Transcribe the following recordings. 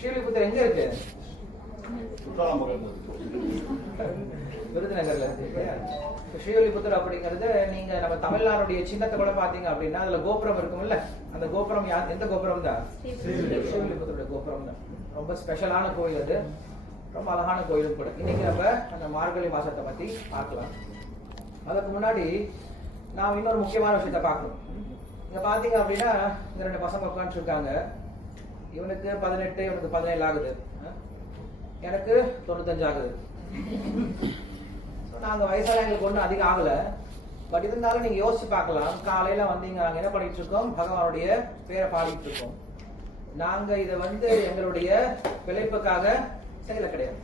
ஸ்ரீவில்லிபுத்தூர் எங்க இருக்கு? விருதுநகர்ல இருக்கு. ஸ்ரீவில்லிபுத்தூர் அப்படிங்கிறது நீங்க நம்ம தமிழ்நாடுடைய சின்னத்தை கூட பாத்தீங்க அப்படின்னா அதுல கோபுரம் இருக்கும்ல, அந்த கோபுரம் எந்த கோபுரம் தான்? ஸ்ரீவில்லிபுத்தூருடைய கோபுரம் தான். ரொம்ப ஸ்பெஷலான கோயில் அது, ரொம்ப அழகான கோயிலும் கூட. இன்னைக்கு நம்ம அந்த மார்கழி மாசத்தை பத்தி பார்க்கலாம். அதுக்கு முன்னாடி நான் இன்னொரு முக்கியமான விஷயத்த பார்க்கணும். இங்க பாத்தீங்க அப்படின்னா இந்த 2 பசங்க உட்காந்துட்டு இருக்காங்க. இவனுக்கு 18, இவனுக்கு 17 ஆகுது, எனக்கு 95 ஆகுது. நாங்க வயசால எங்களுக்கு ஒன்றும் அதிகம் ஆகல. பட் இருந்தாலும் நீங்க யோசிச்சு பார்க்கலாம். காலையில வந்தீங்க, நாங்க என்ன பண்ணிட்டு இருக்கோம்? பகவானுடைய பேரை பாடிட்டு இருக்கோம். நாங்க இதை எங்களுடைய பிழைப்புக்காக செய்யல கிடையாது.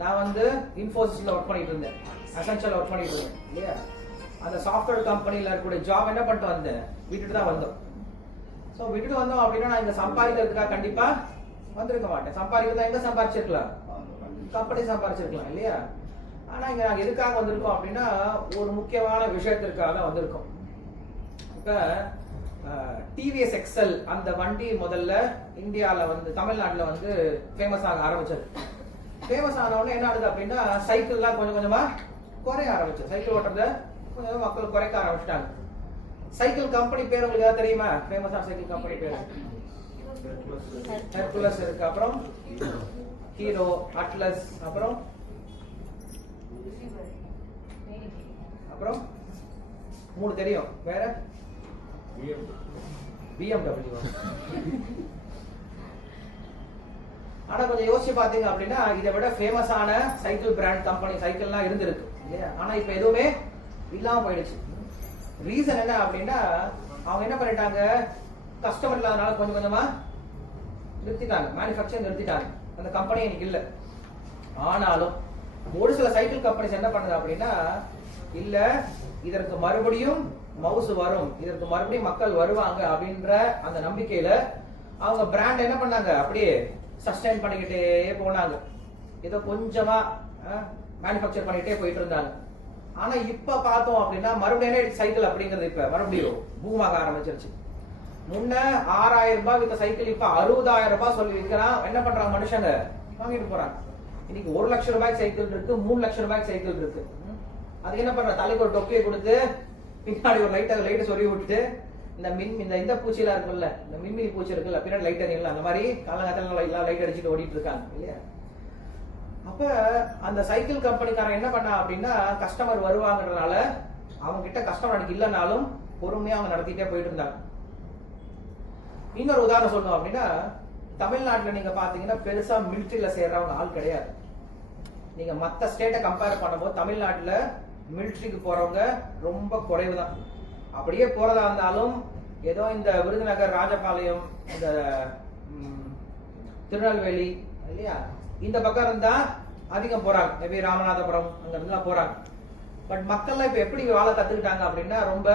நான் இன்ஃபோசிஸ்ல ஒர்க் பண்ணிட்டு இருந்தேன், அசென்ஷியல் ஒர்க் பண்ணிட்டு இருந்தேன் இல்லையா? அந்த சாஃப்ட்வேர் கம்பெனில இருக்கக்கூடிய ஜாப் என்ன பண்ணிட்டு வந்தேன், விட்டுட்டு தான் வந்தோம். ஸோ விட்டுட்டு வந்தோம் அப்படின்னா நான் இங்க சம்பாதிக்கிறதுக்காக கண்டிப்பா வந்திருக்க மாட்டேன். சம்பாதிக்கிறதா எங்க சம்பாதிச்சிருக்கலாம்? கம்பெனி சம்பாதிச்சிருக்கலாம் இல்லையா? ஆனா இங்க நாங்க எதுக்காக வந்திருக்கோம் அப்படின்னா ஒரு முக்கியமான விஷயத்திற்காக வந்திருக்கோம். இப்ப டிவிஎஸ் எக்ஸல் அந்த வண்டி முதல்ல இந்தியால தமிழ்நாட்டுல ஃபேமஸ் ஆக ஆரம்பிச்சது. ஃபேமஸ் ஆனவொடனே என்ன ஆகுது அப்படின்னா சைக்கிள்லாம் கொஞ்சம் கொஞ்சமா குறைய ஆரம்பிச்சு. சைக்கிள் ஓட்டுறத கொஞ்சம் மக்கள் குறைக்க ஆரம்பிச்சிட்டாங்க. சைக்கிள் கம்பெனி பேர் உங்களுக்கு ஏதாவது தெரியுமா? ஃபேமஸான சைக்கிள் கம்பெனி பேர் ஹெர்குலஸ் இருக்கு, அப்புறம் ஹீரோ, அட்லஸ், அப்புறம் 3 தெரியும். வேற BMW. ஆனா கொஞ்சம் யோசிச்சு பாத்தீங்க அப்படின்னா இதை விட ஃபேமஸான சைக்கிள் பிராண்ட் கம்பெனி சைக்கிள்லாம் இருந்திருக்கு இல்லையா? ஆனா இப்ப எதுவுமே இல்லாம போயிடுச்சு. ரீசன் என்ன அப்படின்னா அவங்க என்ன பண்ணிட்டாங்க, கஸ்டமர் இல்லாதனால கொஞ்சம் கொஞ்சமா நிறுத்திட்டாங்க, மேனுஃபேக்சரிங் நிறுத்திட்டாங்க. அந்த கம்பெனி இன்னைக்கு இல்ல. ஆனாலும் ஒரு சில சைக்கிள் கம்பெனிஸ் என்ன பண்ணுது அப்படின்னா இல்ல இதற்கு மறுபடியும் மவுசு வரும், இதற்கு மறுபடியும் மக்கள் வருவாங்க அப்படின்ற அந்த நம்பிக்கையில அவங்க பிராண்ட் என்ன பண்ணாங்க, அப்படியே சஸ்டைன் பண்ணிக்கிட்டே போனாங்க. ஏதோ கொஞ்சமா மேனுஃபேக்சர் பண்ணிட்டே போயிட்டு இருந்தாங்க. ஆனா இப்ப பார்த்தோம் அப்படின்னா மறுபடியும் சைக்கிள் அப்படிங்கிறது இப்ப மறுபடியும் பூமாக ஆரம்பிச்சிருச்சு. முன்ன 6000 ரூபாய் வித்த சைக்கிள் இப்ப 60,000 ரூபாய் சொல்லி விற்கிறான். என்ன பண்றாங்க மனுஷங்க, வாங்கிட்டு போறாங்க. இன்னைக்கு 1 லட்சம் ரூபாய்க்கு சைக்கிள் இருக்கு, 3 லட்சம் ரூபாய்க்கு சைக்கிள் இருக்கு. அது என்ன பண்ற, தலைக்கு ஒரு தொப்பியை கொடுத்து பின்னாடி ஒரு லைட்டை சொறி விட்டுட்டு இந்த பூச்சியெல்லாம் இருக்குல்ல, இந்த மின்மினி பூச்சி இருக்குல்ல, பின்னாடி லைட் எரியல, அந்த மாதிரி காலங்காலத்துல லைட் அடிச்சுட்டு ஓடிட்டு இருக்காங்க இல்லையா? அப்ப அந்த சைக்கிள் கம்பெனிக்காரன் என்ன பண்ணா அப்படின்னா கஸ்டமர் வருவாங்கன்றதுனால அவங்க கிட்ட கஸ்டமர் அன்னைக்கு இல்லைனாலும் பொறுமையா அவங்க நடத்திட்டே போயிட்டு இருந்தாங்க. இன்னொரு உதாரணம் சொல்லணும் அப்படின்னா தமிழ்நாட்டுல நீங்க பாத்தீங்கன்னா பெருசா மிலிட்டரியில சேர்றவங்க ஆள் கிடையாது. நீங்க மத்த ஸ்டேட்டை கம்பேர் பண்ணும்போது தமிழ்நாட்டுல மிலிட்டரிக்கு போறவங்க ரொம்ப குறைவு தான். அப்படியே போறதா இருந்தாலும் ஏதோ இந்த விருதுநகர், ராஜபாளையம், இந்த திருநெல்வேலி இல்லையா, இந்த பக்கம் இருந்தா அதிகம் போறாங்க. மேபி ராமநாதபுரம் அங்க இருந்தா போறாங்க. பட் மக்கள்லாம் இப்ப எப்படி வாழ கத்துக்கிட்டாங்க அப்படின்னா ரொம்ப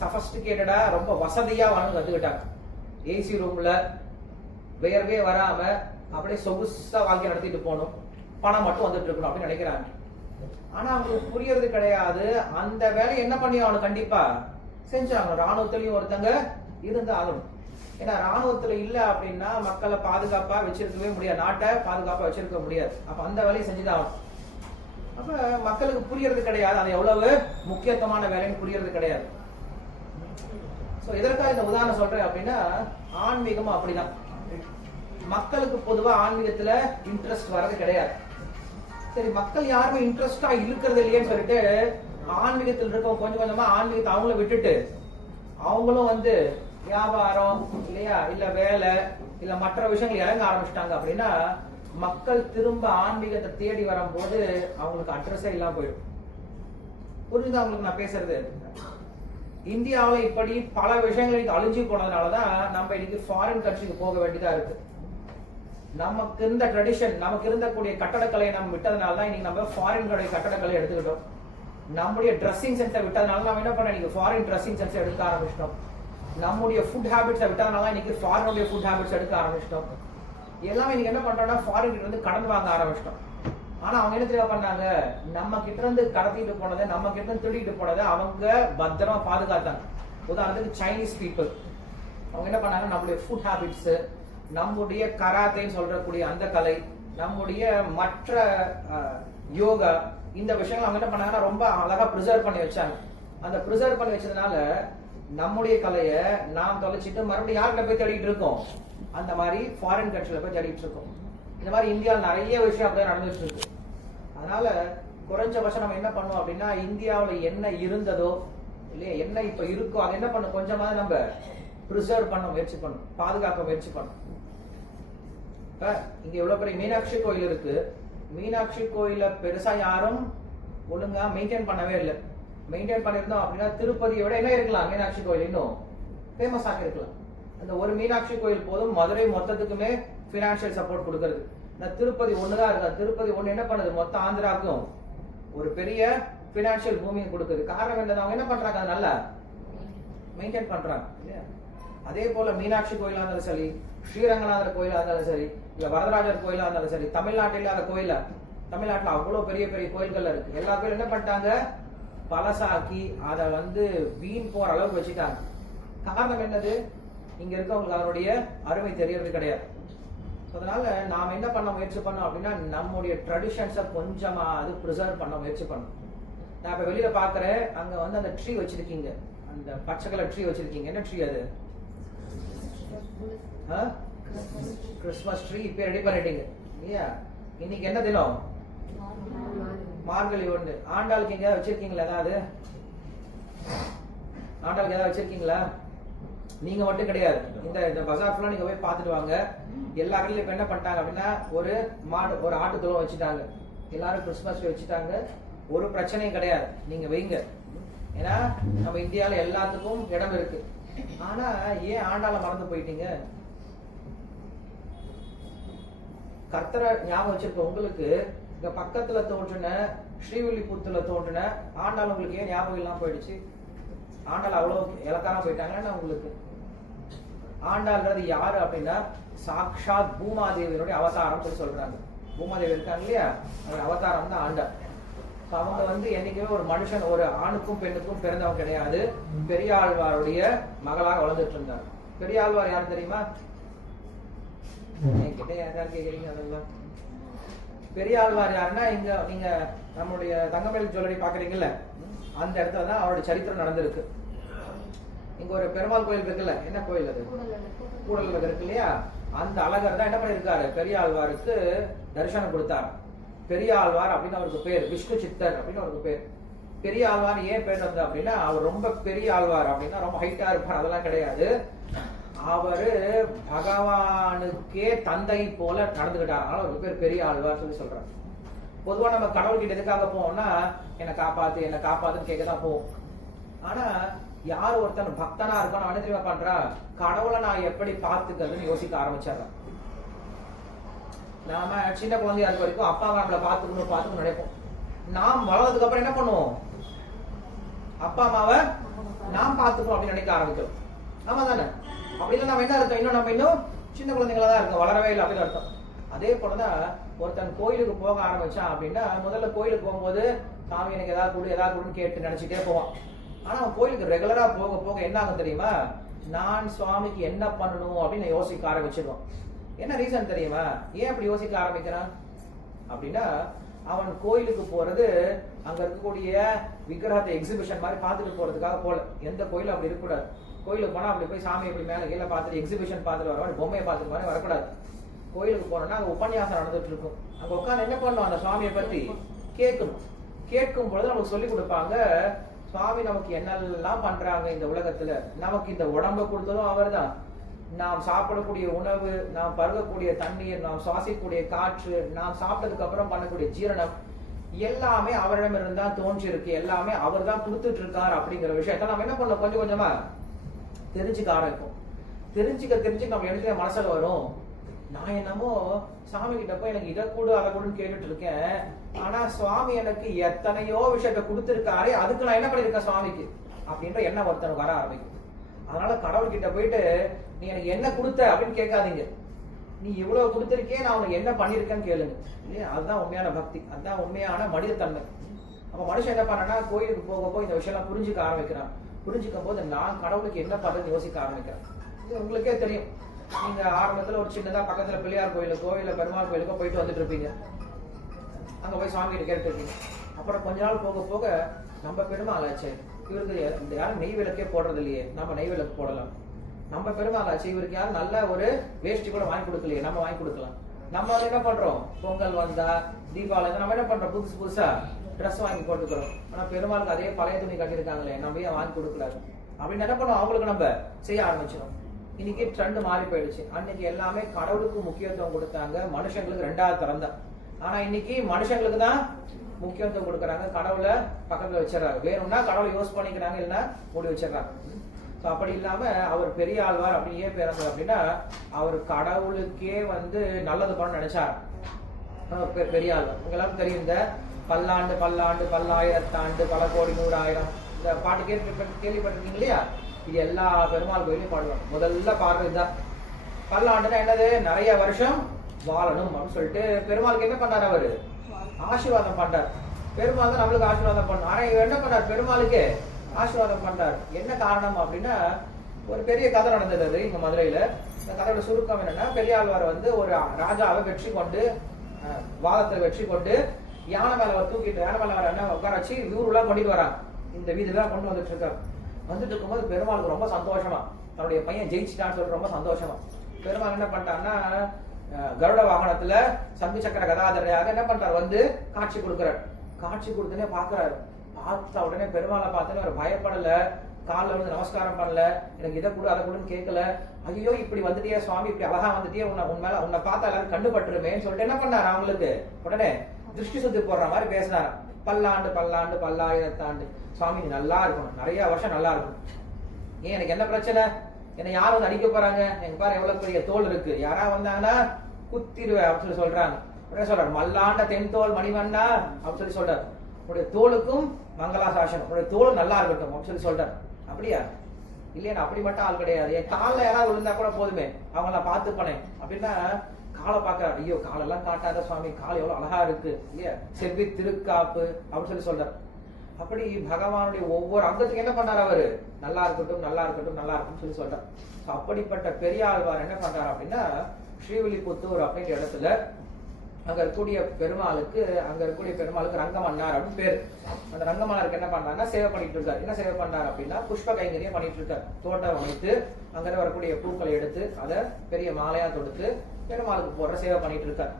சஃபஸ்டிகேட்டடா, ரொம்ப வசதியா வாழ கத்துக்கிட்டாங்க. ஏசி ரூம்ல வேர்வே வராம அப்படியே சொகுசா வாழ்க்கை நடத்திட்டு போகணும், பணம் மட்டும் வந்துட்டு இருக்கணும் அப்படின்னு நினைக்கிறாங்க. ஆனா அவங்களுக்கு புரியறது கிடையாது. அந்த வேலையை என்ன பண்ணி அவனுக்கு கண்டிப்பா செஞ்சாங்க. ராணுவத்திலையும் ஒருத்தங்க இருந்து ஆகணும். ஏன்னா ராணுவத்துல இல்ல அப்படின்னா மக்களை பாதுகாப்பா வச்சிருக்கவே முடியாது, நாட்டை பாதுகாப்பா வச்சிருக்க முடியாது. அப்ப அந்த வேலையை செஞ்சுதான் ஆகணும். அப்ப மக்களுக்கு புரியறது கிடையாது, அது எவ்வளவு முக்கியத்துவமான வேலைன்னு புரியறது கிடையாது. சோ எதற்காக இந்த உதாரணம் சொல்றேன் அப்படின்னா ஆன்மீகமும் அப்படிதான். மக்களுக்கு பொதுவா ஆன்மீகத்துல இன்ட்ரெஸ்ட் வர்றது கிடையாது. சரி, மக்கள் யாருமே இன்ட்ரெஸ்டா இருக்கிறது இல்லையேன்னு சொல்லிட்டு ஆன்மீகத்தில் இருக்க கொஞ்சம் கொஞ்சமா ஆன்மீகத்தை அவங்களும் விட்டுட்டு அவங்களும் வியாபாரம் இல்லையா, இல்ல வேலை, இல்ல மற்ற விஷயங்கள் இறங்க ஆரம்பிச்சிட்டாங்க அப்படின்னா மக்கள் திரும்ப ஆன்மீகத்தை தேடி வரும்போது அவங்களுக்கு அட்ரஸே இல்லாம போயிடும். புரியுது அவங்களுக்கு நான் பேசுறது? இந்தியாவில இப்படி பல விஷயங்கள் அழிஞ்சு போனதுனாலதான் நம்ம இன்னைக்கு ஃபாரின் கண்ட்ரிக்கு போக வேண்டியதா இருக்கு. நமக்கு இருந்த ட்ரெடிஷன், நமக்கு இருந்தக்கூடிய கட்டடக்கலையை நம்ம விட்டதுனால தான் இன்னைக்கு நம்ம ஃபாரின் கட்டடக்கலை எடுத்துக்கிட்டோம். நம்முடைய ட்ரெஸ்ஸிங் சென்ஸை விட்டதுனால நம்ம என்ன பண்ண இன்னைக்கு ஃபாரின் ட்ரெஸ்ஸிங் சென்ஸை எடுக்க ஆரம்பிச்சிட்டோம். நம்முடைய ஃபுட் ஹேபிட்ஸை விட்டதுனால இன்னைக்கு ஃபாரினுடைய ஃபுட் ஹேபிட்ஸ் எடுக்க ஆரம்பிச்சிட்டோம். எல்லாமே இன்னைக்கு என்ன பண்றோம்னா ஃபாரின் கிட்ட இருந்து கடன் வாங்க ஆரம்பிச்சிட்டோம். ஆனா அவங்க என்ன தெரியா பண்ணாங்க, நம்ம கிட்ட இருந்து கடத்திட்டு போனதை, நம்ம கிட்ட இருந்து திருடிட்டு போனதை அவங்க பத்திரமா பாதுகாத்தாங்க. உதாரணத்துக்கு சைனீஸ் பீப்புள் அவங்க என்ன பண்ணாங்க, நம்மளுடைய ஃபுட் ஹேபிட்ஸ், நம்முடைய கராத்தேன்னு சொல்றக்கூடிய அந்த கலை, நம்முடைய மற்ற யோகா, இந்த விஷயங்கள் அவங்க என்ன பண்ணாங்கன்னா ரொம்ப அழகா ப்ரிசர்வ் பண்ணி வச்சாங்க. அந்த ப்ரிசர்வ் பண்ணி வச்சதுனால நம்முடைய கலையை நாம் தொலைச்சிட்டு மறுபடியும் யார்கிட்ட போய் தேடிட்டு இருக்கோம்? அந்த மாதிரி ஃபாரின் கண்ட்ரில போய் தேடிட்டு இருக்கோம். இந்த மாதிரி இந்தியாவில் நிறைய விஷயம் அப்படியே நடந்துட்டு இருக்கு. அதனால குறைஞ்சபட்சம் நம்ம என்ன பண்ணுவோம் அப்படின்னா, இந்தியாவில் என்ன இருந்ததோ இல்லையா, என்ன இப்ப இருக்கோ அதை என்ன பண்ணும், கொஞ்சமாவது நம்ம ப்ரிசர்வ் பண்ண முயற்சி பண்ணும், பாதுகாக்க முயற்சி பண்ணும். இப்ப இங்க எவ்வளவு பெரிய மீனாட்சி கோயில் இருக்கு. மீனாட்சி கோயில பெருசா யாரும் ஒழுங்கா மெயின்டைன் பண்ணவே இல்லை. மெயின்டைன் பண்ணிருந்தோம் அப்படின்னா திருப்பதியை விட என்ன இருக்கலாம், மீனாட்சி கோயில் இன்னும் ஃபேமஸ் ஆகி இருக்கலாம். அந்த ஒரு மீனாட்சி கோயில் போதும் மதுரை மொத்தத்துக்குமே பினான்சியல் சப்போர்ட் கொடுக்கறது. இந்த திருப்பதி ஒண்ணுதான் இருக்கு. திருப்பதி ஒண்ணு என்ன பண்ணுது, மொத்த ஆந்திராவுக்கும் ஒரு பெரிய பினான்சியல் பூமியை கொடுக்குது. காரணம் என்னது, அவங்க என்ன பண்றாங்க, அதை நல்லா மெயின்டைன் பண்றாங்க. அதே போல மீனாட்சி கோயிலா இருந்தாலும் சரி, ஸ்ரீரங்கநாதர் கோயிலா இருந்தாலும் சரி, இல்ல வரதராஜர் கோயிலா இருந்தாலும் சரி, தமிழ்நாட்டில் இல்லாத கோயிலா, தமிழ்நாட்டுல அவ்வளவு பெரிய பெரிய கோயில்கள் இருக்கு. எல்லா கோயிலும் என்ன பண்ணிட்டாங்க, பழசாக்கி அதை வீண் போற அளவுக்கு வச்சுட்டாங்க. காரணம் என்னது, இங்க இருக்கவங்களுக்கு அதனுடைய அருமை தெரியறது கிடையாது. அதனால நாம என்ன பண்ண முயற்சி பண்ணோம் அப்படின்னா, நம்முடைய ட்ரெடிஷன்ஸை கொஞ்சமா அது ப்ரிசர்வ் பண்ண முயற்சி பண்ணணும். நான் இப்ப வெளியில பாக்குறேன், அங்க அந்த ட்ரீ வச்சிருக்கீங்க, அந்த பச்சை கலர் ட்ரீ வச்சிருக்கீங்க. என்ன ட்ரீ அது? கிறிஸ்துமஸ் ட்ரீ இப்ப ரெடி பண்ணிட்டீங்க இல்லையா? இன்னைக்கு என்ன தினம்? மார்கழி 1. ஆண்டாளுக்கு எங்கேயாவது வச்சிருக்கீங்களா? ஏதாவது ஆண்டாளுக்கு ஏதாவது வச்சிருக்கீங்களா? நீங்க மட்டும் கிடையாது, இந்த பஜார் ஃபுல்லா நீங்க போய் பார்த்துட்டு வாங்க. எல்லா கடையிலும் இப்ப என்ன பண்ணிட்டாங்க அப்படின்னா, ஒரு மாடு ஒரு ஆட்டுத்தோலம் வச்சுட்டாங்க. எல்லாரும் கிறிஸ்துமஸ் வச்சுட்டாங்க. ஒரு பிரச்சனையும் கிடையாது, நீங்க வைங்க. ஏன்னா நம்ம இந்தியால எல்லாத்துக்கும் இடம் இருக்கு. ஆனா ஏன் ஆண்டாள மறந்து போயிட்டீங்க? கர்த்தரை ஞாபகம் வச்சிருக்க உங்களுக்கு இங்க பக்கத்துல தோன்றின ஸ்ரீவில்லிபுத்தூர்ல தோன்றின ஆண்டாள் உங்களுக்கு ஏன் ஞாபகம் இல்லாம போயிடுச்சு? ஆண்டாள் அவ்வளவு இலக்காரம் போயிட்டாங்கன்னா உங்களுக்கு. ஆண்டாள்ன்றது யாரு அப்படின்னா, சாக்ஷாத் பூமாதேவியனுடைய அவதாரம் சொல்லி சொல்றாங்க. பூமாதேவி இருக்காங்க இல்லையா, அவருடைய அவதாரம் தான் ஆண்டாள். அவங்க என்னைக்குமே ஒரு மனுஷன், ஒரு ஆணுக்கும் பெண்ணுக்கும் பிறந்தவங்க கிடையாது. பெரியாழ்வாருடைய மகளாக வளர்ந்துட்டு இருந்தாங்க. பெரியாழ்வார் யாரு தெரியுமா? என்கிட்ட யாராவது கேக்குறீங்க? அதெல்லாம் பெரியாழ்வார் யாருன்னா, இங்க நீங்க நம்மளுடைய தங்கமேல் ஜுவல்லரி பாக்குறீங்கல்ல, அந்த இடத்துல தான் அவருடைய சரித்திரம் நடந்திருக்கு. இங்க ஒரு பெருமாள் கோயில் இருக்குல்ல, என்ன கோயில் அது? கூடல்ல இருக்கு இல்லையா? அந்த அழகர் தான் என்ன பண்ணிருக்காரு, பெரியாழ்வாருக்கு தரிசனம் கொடுத்தார். பெரியாழ்வார் அப்படின்னு அவருக்கு பேர், விஷ்ணு சித்தர் அப்படின்னு அவருக்கு பேர். பெரியாழ்வார் ஏன் பேர் வந்து அப்படின்னா, அவர் ரொம்ப பெரிய ஆழ்வார் அப்படின்னா ரொம்ப ஹைட்டா இருப்பார், அதெல்லாம் கிடையாது. அவரு பகவானுக்கே தந்தை போல நடந்துகிட்டார், அதனால அவருக்கு பேர் பெரிய ஆழ்வார் சொல்லி சொல்றாரு. பொதுவா நம்ம கடவுள்கிட்ட எதுக்காக போவோம்னா, என்னை காப்பாத்து என்னை காப்பாத்துன்னு கேட்கதான் போவோம். ஆனா யார் ஒருத்தன் பக்தனா இருக்கான்னு அவனே தெரியுமா பண்றா, கடவுளை நான் எப்படி பார்த்துக்கிறதுன்னு யோசிக்க ஆரம்பிச்சாரான். நாம சின்ன குழந்தையா இருக்க வரைக்கும் அப்பா நம்மளை பார்த்துக்கணும் நினைப்போம். நாம் வளர்ந்ததுக்கு அப்புறம் என்ன பண்ணுவோம், அப்பா அம்மாவை நாம் பார்த்துக்கணும் அப்படின்னு நினைக்க ஆரம்பிக்கிறோம். ஆமா தானே? அப்படி இல்லை நம்ம என்ன அர்த்தம், இன்னும் நம்ம இன்னும் சின்ன குழந்தைங்களா தான் இருக்கோம், வளரவே இல்லை அப்படின்னு அர்த்தம். அதே போலதான் ஒருத்தன் கோயிலுக்கு போக ஆரம்பிச்சான் அப்படின்னா, முதல்ல கோயிலுக்கு போகும்போது சாமி எனக்கு ஏதாவது கொடுன்னு கேட்டு நினைச்சிட்டே போவான். ஆனா அவன் கோயிலுக்கு ரெகுலரா போக போக என்ன ஆகும் தெரியுமா, நான் சுவாமிக்கு என்ன பண்ணணும் அப்படின்னு யோசிக்க ஆரம்பிச்சிருவான். என்ன ரீசன் தெரியுமா, ஏன் அப்படி யோசிக்க ஆரம்பிக்கிறான் அப்படின்னா, அவன் கோயிலுக்கு போறது அங்க இருக்கக்கூடிய விக்கிரகத்தை எக்ஸிபிஷன் மாதிரி பார்த்துட்டு போறதுக்காக போல. எந்த கோயிலும் அப்படி இருக்கக்கூடாது. கோயிலுக்கு போனா அப்படி போய் சாமி எப்படி மேல கீழே பார்த்துட்டு எக்ஸிபிஷன் பார்த்துட்டு வரவா, பொம்மையை பார்த்துட்டு மாதிரி வரக்கூடாது. கோயிலுக்கு போனோம்னா அங்க உபன்யாசம் நடந்துட்டு இருக்கும். அங்க உட்காந்து என்ன பண்ணும், அந்த சுவாமியை பத்தி கேட்கணும். கேட்கும் பொழுது நமக்கு சொல்லி கொடுப்பாங்க, சுவாமி நமக்கு என்னெல்லாம் பண்றாங்க இந்த உலகத்துல. நமக்கு இந்த உடம்பை கொடுத்ததும் அவர் தான், நாம் சாப்பிடக்கூடிய உணவு, நாம் பருகக்கூடிய தண்ணீர், நாம் சுவாசிக்கக்கூடிய காற்று, நாம் சாப்பிட்டதுக்கு அப்புறம் பண்ணக்கூடிய ஜீரணம் எல்லாமே அவரிடம் இருந்தா தோன்றி இருக்கு. எல்லாமே அவர் தான் கொடுத்துட்டு இருக்காரு அப்படிங்கிற விஷயத்த நம்ம என்ன பண்ணோம், கொஞ்சம் கொஞ்சமா தெரிஞ்சுக்க ஆரம்பிப்போம். தெரிஞ்சுக்க நம்ம எழுதிய மனசுல வரும், நான் என்னமோ சாமி கிட்ட போய் எனக்கு இதை கூட அதை கூடன்னு கேட்டுட்டு இருக்கேன். ஆனா சுவாமி எனக்கு எத்தனையோ விஷயத்த கொடுத்திருக்காரு, அதுக்கு நான் என்ன பண்ணிருக்கேன் சுவாமிக்கு அப்படின்ற எண்ணம் ஒருத்தனுக்கு வர ஆரம்பிக்கும். அதனால கடவுள் கிட்ட போயிட்டு நீ எனக்கு என்ன கொடுத்த அப்படின்னு கேட்காதீங்க, நீ இவ்வளவு கொடுத்திருக்கே நான் உனக்கு என்ன பண்ணிருக்கேன்னு கேளுங்க. இல்லையா? அதுதான் உண்மையான பக்தி, அதுதான் உண்மையான மனிதத்தன்மை. அப்ப மனுஷன் என்ன பண்ணனா, கோயிலுக்கு போக இந்த விஷயம் எல்லாம் புரிஞ்சுக்க ஆரம்பிக்கிறான். புரிஞ்சுக்கும் போது நான் கடவுளுக்கு என்ன பண்றதுன்னு யோசிக்க ஆரம்பிக்கிறேன். இது உங்களுக்கே தெரியும். நீங்க ஆரம்பத்துல ஒரு சின்னதா பக்கத்துல பிள்ளையார் கோயிலுக்கோ இல்ல பெருமாள் கோயிலுக்கோ போயிட்டு வந்துட்டு இருப்பீங்க. அங்க போய் சாமி கிட்ட கேட்டுருப்பீங்க. அப்புறம் கொஞ்ச நாள் போக போக நம்ம பெருமாள் ஆச்சு, இவருக்கு இந்த யாரும் நெய் விளக்கே போடுறது இல்லையே, நம்ம நெய் விளக்கு போடலாம். நம்ம பெருமாள் ஆச்சு, இவருக்கு யாரும் நல்ல ஒரு வேஷ்டி கூட வாங்கி கொடுக்கலையே, நம்ம வாங்கி கொடுக்கலாம். நம்ம வந்து என்ன பண்றோம், பொங்கல் வந்தா தீபாவளி நம்ம என்ன பண்றோம், புதுசு புதுசா ட்ரெஸ் வாங்கி போட்டுக்கிறோம். ஆனா பெருமாளுக்கு அதே பழைய துணி கட்டியிருக்காங்களே, நம்ம ஏன் வாங்கி கொடுக்கலாது அப்படின்னு என்ன பண்ணுவோம், அவங்களுக்கு நம்ம செய்ய ஆரம்பிச்சிடும். இன்னைக்கு ட்ரெண்ட் மாறி போயிடுச்சு. அன்னைக்கு எல்லாமே கடவுளுக்கு முக்கியத்துவம் கொடுத்தாங்க, மனுஷங்களுக்கு 2வது தரம் தான். ஆனா இன்னைக்கு மனுஷங்களுக்கு தான் முக்கியத்துவம் கொடுக்கறாங்க, கடவுளை பக்கத்துல வச்சிடறாங்க. வேணும்னா கடவுளை யூஸ் பண்ணிக்கிறாங்க, இல்லைன்னா மூடி வச்சிடறாங்க. அப்படி இல்லாம அவர் பெரிய ஆழ்வார் அப்படின்னு ஏன் பேர் அப்படின்னா, அவர் கடவுளுக்கே வந்து நல்லது பண்ண நினைச்சார். பெரிய ஆழ்வார் உங்களுக்கு தெரியும், இந்த பல்லாண்டு பல்லாண்டு பல்லாயிரத்தாண்டு பல கோடி 100,000 இந்த பாட்டு கேள்விப்பட்டிருக்கீங்க இல்லையா? இது எல்லா பெருமாள் கோயிலையும் பாடுவாங்க. முதல்ல பாடுறதுதான் பல்லாண்டுன்னா என்னது, நிறைய வருஷம் வாழணும் அப்படின்னு சொல்லிட்டு பெருமாளுக்கு என்ன பண்ணார், அவரு ஆசீர்வாதம் பண்றார். பெருமாள் தான் நம்மளுக்கு ஆசீர்வாதம் பண்ணார். ஆனா இவர் என்ன பண்ணார், பெருமாளுக்கு ஆசீர்வாதம் பண்றார். என்ன காரணம் அப்படின்னா, ஒரு பெரிய கதை நடந்தது இங்க மதுரையில. இந்த கதையோட சுருக்கம் என்னன்னா, பெரியாழ்வார் வந்து ஒரு ராஜாவை வெற்றி கொண்டு, வாதத்துல வெற்றி கொண்டு யானை மேல அவர் தூக்கிட்டு, யானை மேல என்ன உட்கார வச்சு ஊருலாம் கொண்டுட்டு வராங்க. இந்த வீதிலாம் கொண்டு வந்துட்டு இருக்காரு. வந்துட்டு இருக்கும்போது பெருமாளுக்கு ரொம்ப சந்தோஷமா, தன்னுடைய பையன் ஜெயிச்சிட்டான்னு சொல்லிட்டு ரொம்ப சந்தோஷமா பெருமாள் என்ன பண்ணிட்டாருன்னா, கருட வாகனத்துல சங்கு சக்கர கதாதரையாக என்ன பண்றாரு, வந்து காட்சி கொடுக்கிறார். காட்சி கொடுத்தனே பாக்குறாரு. பார்த்த உடனே பெருமாளை பார்த்தோன்னே அவர் பயப்படல, காலில் வந்து நமஸ்காரம் பண்ணல, எனக்கு இதை கூட அதை கூடன்னு கேட்கல. ஐயோ இப்படி வந்துட்டியே சுவாமி, இப்படி அழகா வந்துட்டியே, உன்னை பார்த்தா எல்லாரும் கண்டுபட்டுருமேன்னு சொல்லிட்டு என்ன பண்ணாரு, அவங்களுக்கு உடனே திருஷ்டி சுத்தி போடுற மாதிரி பேசினாரு. பல்லாண்டு பல்லாண்டு பல்லாயிரத்தாண்டு சுவாமி நீ நல்லா இருக்கணும், நிறைய வருஷம் நல்லா இருக்கும். ஏன் எனக்கு என்ன பிரச்சனை, என்னை யாரும் வந்து அடிக்க போறாங்க, எனக்கு பாரு எவ்வளவு பெரிய தோல் இருக்கு, யாரா வந்தாங்கன்னா குத்திடுவேன் அப்படின்னு சொல்லி சொல்றாங்க. உடனே சொல்றாரு, மல்லாண்ட தென்தோல் மணிவண்ணா அப்படின்னு சொல்லி சொல்றாரு, உடைய தோலுக்கும் மங்களாசாசனம், உடைய தோல் நல்லா இருக்கட்டும் அப்படின்னு சொல்லி சொல்றாரு. அப்படியா, இல்லையா, நான் அப்படி மட்டும் ஆள் கிடையாது, என் காலில் யாராவது விழுந்தா கூட போதுமே, அவங்க நான் பார்த்து போனேன் அப்படின்னா காலை பார்க்கறாரு. ஐயோ காலெல்லாம் காட்டாத சுவாமி, கால் எவ்வளவு அழகா இருக்கு இல்லையா, செவ்வி திருக்காப்பு அப்படின்னு சொல்லி சொல்றாரு. அப்படி பகவானுடைய ஒவ்வொரு அங்கத்துக்கு என்ன பண்ணாரு, அவரு நல்லா இருக்கட்டும் நல்லா இருக்கட்டும் நல்லா இருக்கும்னு சொல்லி சொல்றாரு. அப்படிப்பட்ட பெரிய ஆழ்வார் என்ன பண்றாரு அப்படின்னா, ஸ்ரீவில்லிபுத்தூர் அப்படின்ற இடத்துல அங்க இருக்கக்கூடிய பெருமாளுக்கு ரங்கமன்னார் அப்படின்னு பேரு. அந்த ரங்கமன்னாருக்கு என்ன பண்றாருன்னா சேவை பண்ணிட்டு இருக்காரு. என்ன சேவை பண்றாரு அப்படின்னா, புஷ்ப கைங்கரியம் பண்ணிட்டு இருக்காரு. தோட்டம் அமைத்து அங்க வரக்கூடிய பூக்களை எடுத்து அதை பெரிய மாலையா தொடுத்து பெருமாளுக்கு போடுற சேவை பண்ணிட்டு இருக்காரு.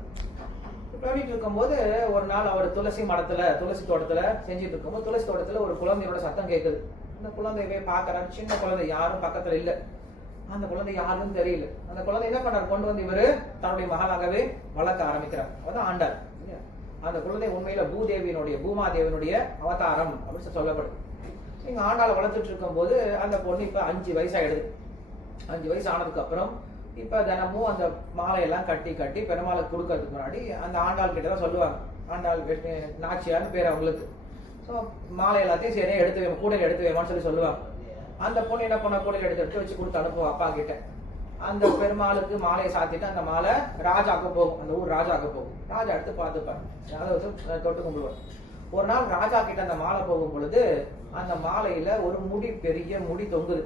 பண்ணிட்டு இருக்கும்போது ஒரு நாள் அவர் துளசி தோட்டத்துல செஞ்சுட்டு இருக்கும்போது, துளசி தோட்டத்துல ஒரு குழந்தையோட சத்தம் கேட்குது. அந்த குழந்தையவே பாக்குறாரு. சின்ன குழந்தை, யாரும் பக்கத்துல இல்ல. அந்த குழந்தை யாருன்னு தெரியல. அந்த குழந்தை என்ன பண்ணார், கொண்டு வந்து இவரு தன்னுடைய மகளாகவே வளர்க்க ஆரம்பிக்கிறார். அதான் ஆண்டார். அந்த குழந்தை உண்மையில பூமாதேவியினுடைய அவதாரம் அப்படின்னு சொல்லப்படுது. இங்க ஆண்டாளை வளர்த்துட்டு இருக்கும் போது அந்த பொண்ணு இப்ப 5 வயசு ஆயிடுது. 5 வயசு ஆனதுக்கு அப்புறம் இப்ப தினமும் அந்த மாலையெல்லாம் கட்டி பெருமாளுக்கு கொடுக்கறதுக்கு முன்னாடி அந்த ஆண்டாள் கிட்ட தான் சொல்லுவாங்க. ஆண்டாள் நாச்சியார்னு பேர் அவங்களுக்கு. ஸோ மாலை எல்லாத்தையும் சரி கூடையில் எடுத்து வைமான்னு சொல்லி சொல்லுவாங்க. அந்த பொண்ணு என்ன பண்ண, கூடையில் எடுத்து வச்சு கொடுத்து அனுப்புவோம் அப்பா கிட்ட. அந்த பெருமாளுக்கு மாலையை சாத்திட்டு அந்த மாலை ராஜாக்கு போகும், அந்த ஊர் ராஜாக்கு போகும். ராஜா எடுத்து பார்த்துப்பார், அதாவது தொட்டு கும்பிடுவார். ஒரு நாள் ராஜா கிட்ட அந்த மாலை போகும் பொழுது அந்த மாலையில ஒரு பெரிய முடி தொங்குது.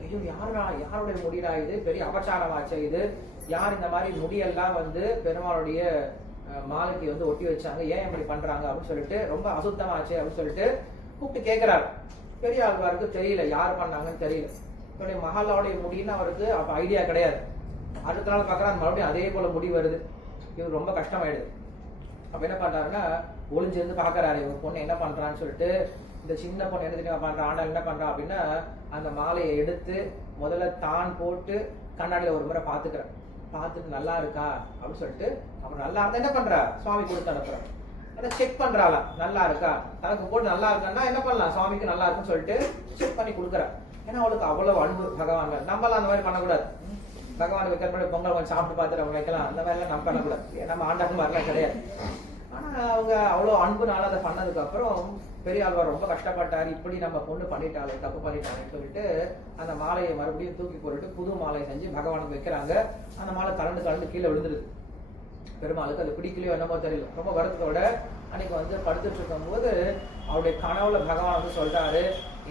ஐயோ யாருடைய முடிடா இது, பெரிய அபச்சாரமாச்சே இது, யார் இந்த மாதிரி முடியெல்லாம் வந்து பெருமாளுடைய மாலைக்கு வந்து ஒட்டி வச்சாங்க, ஏன் இப்படி பண்றாங்க அப்படின்னு சொல்லிட்டு, ரொம்ப அசுத்தமாச்சு அப்படின்னு சொல்லிட்டு கூப்பிட்டு கேட்கிறாரு. பெரிய ஆழ்வாருக்கு தெரியல யார் பண்ணாங்கன்னு தெரியல. என்னுடைய மகாலாவுடைய முடின்னு அவருக்கு அப்ப ஐடியா கிடையாது. அடுத்த நாள் பாக்குறாரு, மறுபடியும் அதே போல முடி வருது. இவர் ரொம்ப கஷ்டமாயிடுது. அப்ப என்ன பண்றாருன்னா, ஒளிஞ்சிருந்து பாக்குறாரு இவங்க பொண்ணு என்ன பண்றான்னு சொல்லிட்டு. இந்த சின்ன பொண்ணு என்ன தெரியுமா பண்றான், ஆண்டாள் என்ன பண்றான் அப்படின்னா, அந்த மாலையை எடுத்து முதல்ல தான் போட்டு கண்ணாடியில ஒரு முறை பாத்துக்கிறான். பார்த்துட்டு நல்லா இருக்கா அப்படின்னு சொல்லிட்டு, அப்புறம் நல்லா இருந்தா என்ன பண்றா, சுவாமி கொடுத்து அனுப்புறான். அதை செக் பண்றாளாம், நல்லா இருக்கா, தனக்கு போட்டு நல்லா இருக்கான்னா என்ன பண்ணலாம், சுவாமிக்கு நல்லா இருக்குன்னு சொல்லிட்டு செக் பண்ணி கொடுக்குறா. ஏன்னா அவளுக்கு அவ்வளவு அன்பு பகவான். நம்மளாம் அந்த மாதிரி பண்ணக்கூடாது. பகவான் வைக்கிற பொங்கல் கொஞ்சம் சாப்பிட்டு பார்த்துட்டு அவங்க வைக்கலாம், அந்த மாதிரி எல்லாம் நம்ம பண்ணக்கூடாது. நம்ம ஆண்டாக்கு மாதிரிலாம் கிடையாது. ஆனா அவங்க அவ்வளவு அன்புனால அதை பண்ணதுக்கு அப்புறம் பெரிய ஆழ்வார் ரொம்ப கஷ்டப்பட்டாரு. இப்படி நம்ம பொண்ணு பண்ணிட்டாலே, தப்பு பண்ணிட்டாலேன்னு சொல்லிட்டு அந்த மாலையை மறுபடியும் தூக்கி போட்டுட்டு புது மாலையை செஞ்சு பகவானுக்கு வைக்கிறாங்க. அந்த மாலை கலந்து கீழே விழுந்துருது. பெருமாளுக்கு அது பிடிக்கலையோ என்னமோ தெரியல. ரொம்ப வருத்தத்தோட அன்னைக்கு வந்து படுத்துட்டு இருக்கும் போது அவருடைய கனவுல பகவான் வந்து சொல்றாரு,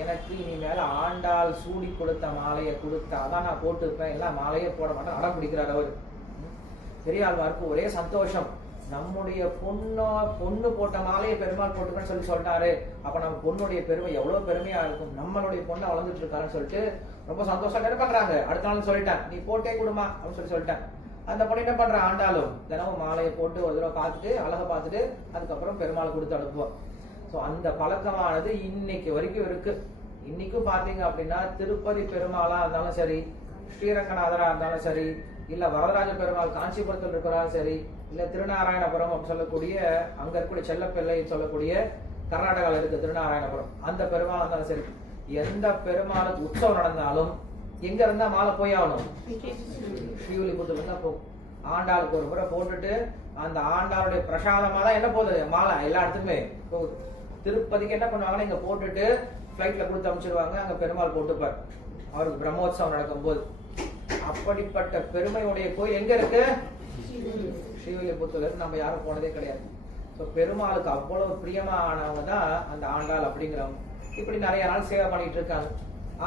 எனக்கு இனிமேல ஆண்டாள் சூடி கொடுத்த மாலையை கொடுத்தாதான் நான் போட்டுப்பேன், எல்லாம் மாலையே போட மாட்டேன் அடம் பிடிக்கிறார் அவர். பெரியாழ்வாருக்கு ஒரே சந்தோஷம், நம்முடைய பொண்ணு போட்ட மாலையை பெருமாள் போட்டுக்கன்னு சொல்லிட்டாரு, அப்ப நம்ம பொண்ணுடைய பெருமை எவ்வளவு பெருமையா இருக்கும், நம்மளுடைய பொண்ணை வளர்ந்துட்டு இருக்காருன்னு சொல்லிட்டு ரொம்ப சந்தோஷம் என்ன பண்றாங்க. அடுத்த நாள் சொல்லிட்டேன், நீ போட்டே கொடுமா அப்படின்னு சொல்லிட்டேன். அந்த பொண்ணு என்ன பண்ற, ஆண்டாலும் தினமும் மாலையை போட்டு ஒரு தடவை பார்த்துட்டு அழகை பார்த்துட்டு அதுக்கப்புறம் பெருமாள் கொடுத்து அனுப்புவோம். ஸோ அந்த பழக்கமானது இன்னைக்கு வரைக்கும் இருக்கு. இன்னைக்கும் பாத்தீங்க அப்படின்னா திருப்பதி பெருமாளா இருந்தாலும் சரி, ஸ்ரீரங்கநாதரா இருந்தாலும் சரி, இல்ல வரதராஜ பெருமாள் காஞ்சிபுரத்தில் இருக்கிறாலும் சரி, இல்ல திருநாராயணபுரம் அப்படின்னு சொல்லக்கூடிய அங்க இருக்கக்கூடிய செல்லப்பிள்ளை சொல்லக்கூடிய கர்நாடகாவில் இருக்கு திருநாராயணபுரம், அந்த பெருமாள் இருந்தாலும் சரி, எந்த பெருமாளுக்கு உற்சவம் நடந்தாலும் எங்க இருந்தா மாலை போய் ஆகணும், ஸ்ரீவில்லிபுத்தூர்ல இருந்தா போகும். ஆண்டாளுக்கு ஒரு முறை போட்டுட்டு அந்த ஆண்டாளுடைய பிரசாதமா தான் என்ன போகுது மாலை எல்லா இடத்துக்குமே போகுது. திருப்பதிக்கு என்ன பண்ணுவாங்கன்னா இங்க போட்டுட்டு பிளைட்ல கொடுத்து அனுப்பிச்சிருவாங்க, அங்க பெருமாள் போட்டுப்பார் அவருக்கு பிரம்மோத்சவம் நடக்கும் போது. அப்படிப்பட்ட பெருமையுடைய கோயில் எங்க இருக்கு, ஸ்ரீவில்லிபுத்தூர்ல இருக்கு. நம்ம யாரும் போனதே கிடையாது. பெருமாளுக்கு அவ்வளவு பிரியமானவங்க தான் அந்த ஆண்டாள் அப்படிங்கிறவங்க. இப்படி நிறைய நாள் சேவை பண்ணிட்டு இருக்காங்க.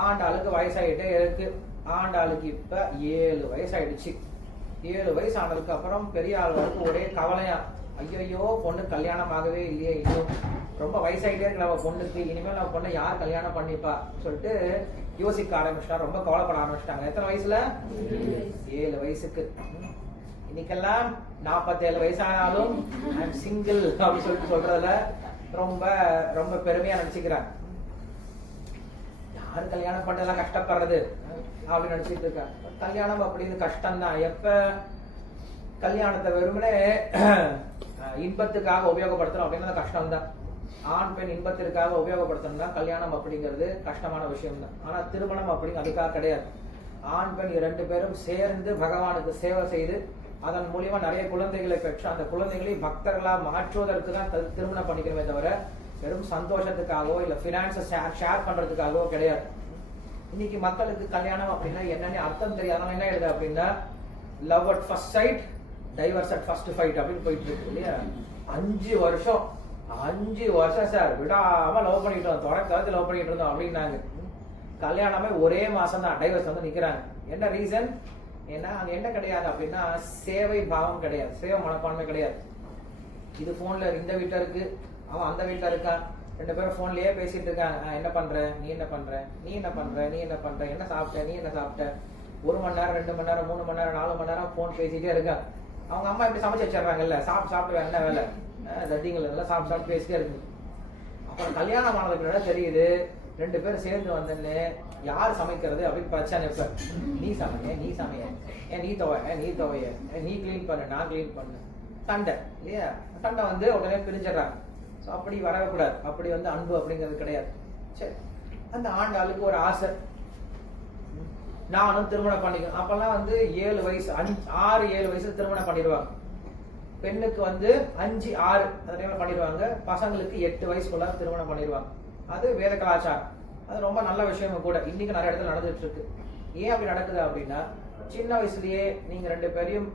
ஆண்டாளுக்கு வயசாயிட்டே இருக்கு. ஆண்டாளுக்கு இப்ப 7 வயசாயிடுச்சு. 7 வயசு ஆனதுக்கு அப்புறம் பெரிய ஆளுக்கு ஒரே கவலையா, ஐயோ பொண்ணு கல்யாணம் ஆகவே இல்லையே, இன்னும் ரொம்ப வயசாயிட்டே இருக்கு நம்ம பொண்ணுக்கு, இனிமேல் நம்ம பொண்ணை யார் கல்யாணம் பண்ணிப்பா சொல்லிட்டு யோசிக்க ஆரம்பிச்சிட்டா, ரொம்ப கவலைப்பட ஆரம்பிச்சிட்டாங்க. எத்தனை வயசுல, 7 வயசுக்கு. இன்னைக்கெல்லாம் 47 வயசானாலும் சிங்கிள் அப்படின்னு சொல்லிட்டு சொல்றதுல ரொம்ப ரொம்ப பெருமையா நினைச்சுக்கிறாங்க. யாரு கல்யாணம் பண்ணலாம் கஷ்டப்படுறது அப்படின்னு நினைச்சிட்டு இருக்க. கல்யாணம் அப்படின்னு கஷ்டம் தான். எப்ப கல்யாணத்தை வெறுமனே இன்பத்துக்காக உபயோகப்படுத்தணும் அப்படின்னா கஷ்டம் தான். ஆண் பெண் இன்பத்திற்காக உபயோகப்படுத்தணும்னா கல்யாணம் அப்படிங்கிறது கஷ்டமான விஷயம் தான். ஆனா திருமணம் அப்படிங்க அதுக்காக கிடையாது. ஆண் பெண் 2 பேரும் சேர்ந்து பகவானுக்கு சேவை செய்து அதன் மூலியமா நிறைய குழந்தைகளை பெற்று அந்த குழந்தைகளை பக்தர்களா மாற்றுவதற்கு தான் திருமணம் பண்ணிக்கிறமே தவிர வெறும் சந்தோஷத்துக்காகவோ இல்ல பினான்ஸை ஷேர் பண்றதுக்காகவோ கிடையாது. இன்னைக்கு மக்களுக்கு கல்யாணம் அப்படின்னா என்னன்னு அர்த்தம் தெரியாதவங்க என்ன எழுது அப்படின்னா love at first sight, divorce at first fight அப்படின்னு போயிட்டு இருக்கு இல்லையா. 5 வருஷம் சார் விடாம லவ் பண்ணிட்டோம், தொடக்கத்து லவ் பண்ணிட்டு இருந்தோம் அப்படின்னாங்க. கல்யாணமே ஒரே மாசம் தான் டைவர்ஸ் வந்து நிக்கிறாங்க. என்ன ரீசன்? ஏன்னா அங்க என்ன கிடையாது அப்படின்னா சேவை பாவம் கிடையாது, சேவை மனப்பான்மை கிடையாது. இது போன்ல இந்த வீட்டுல இருக்கு, அவன் அந்த வீட்டுல இருக்கான், 2 பேரும் போன்லயே பேசிட்டு இருக்காங்க. என்ன பண்ற, நீ என்ன பண்ற, நீ என்ன பண்ற, நீ என்ன பண்ற, என்ன சாப்பிட்ட, நீ என்ன சாப்பிட்ட. 1 மணி நேரம் 2 மணி நேரம் 3 மணி நேரம் 4 மணி நேரம் போன் பேசிட்டே இருக்கா. அவங்க அம்மா இப்படி சமைச்சு வச்சிடறாங்கல்ல, சாப்பிட்டு என்ன வேலை, தட்டிங்கள் எல்லாம் சாப்பிட்டு பேசிட்டே இருக்கு. அப்புறம் கல்யாணம் ஆனதுக்கு தெரியுது 2 பேரும் சேர்ந்து வந்தேன்னு யார் சமைக்கிறது அப்படின்னு பிரச்சனை. இப்ப நீ சமைய, நீ துவைய, நீ கிளீன் பண்ணு, நான் கிளீன் பண்ணு, சண்டை இல்லையா. சண்டை வந்து உடனே பிரிஞ்சிடறாங்க. அப்படி வரவே கூடாது. அப்படி வந்து அன்பு அப்படிங்கிறது கிடையாது. சரி, அந்த ஆண்டாளுக்கு ஒரு ஆசை, நானும் திருமணம் பண்ணிக்கணும். அப்பெல்லாம் வந்து 7 வயசு 6-7 வயசுல திருமணம் பண்ணிடுவாங்க. பெண்ணுக்கு வந்து 5-6 அந்த டைம்ல பண்ணிடுவாங்க. பசங்களுக்கு 8 வயசுக்குள்ள திருமணம் பண்ணிடுவாங்க. அது வேத கலாச்சாரம். அது ரொம்ப நல்ல விஷயமும் கூட. இன்னைக்கு நிறைய இடத்துல நடந்துட்டு இருக்கு. ஏன் அப்படி நடக்குது அப்படின்னா சின்ன வயசுலயே நீங்க 2 பேரையும்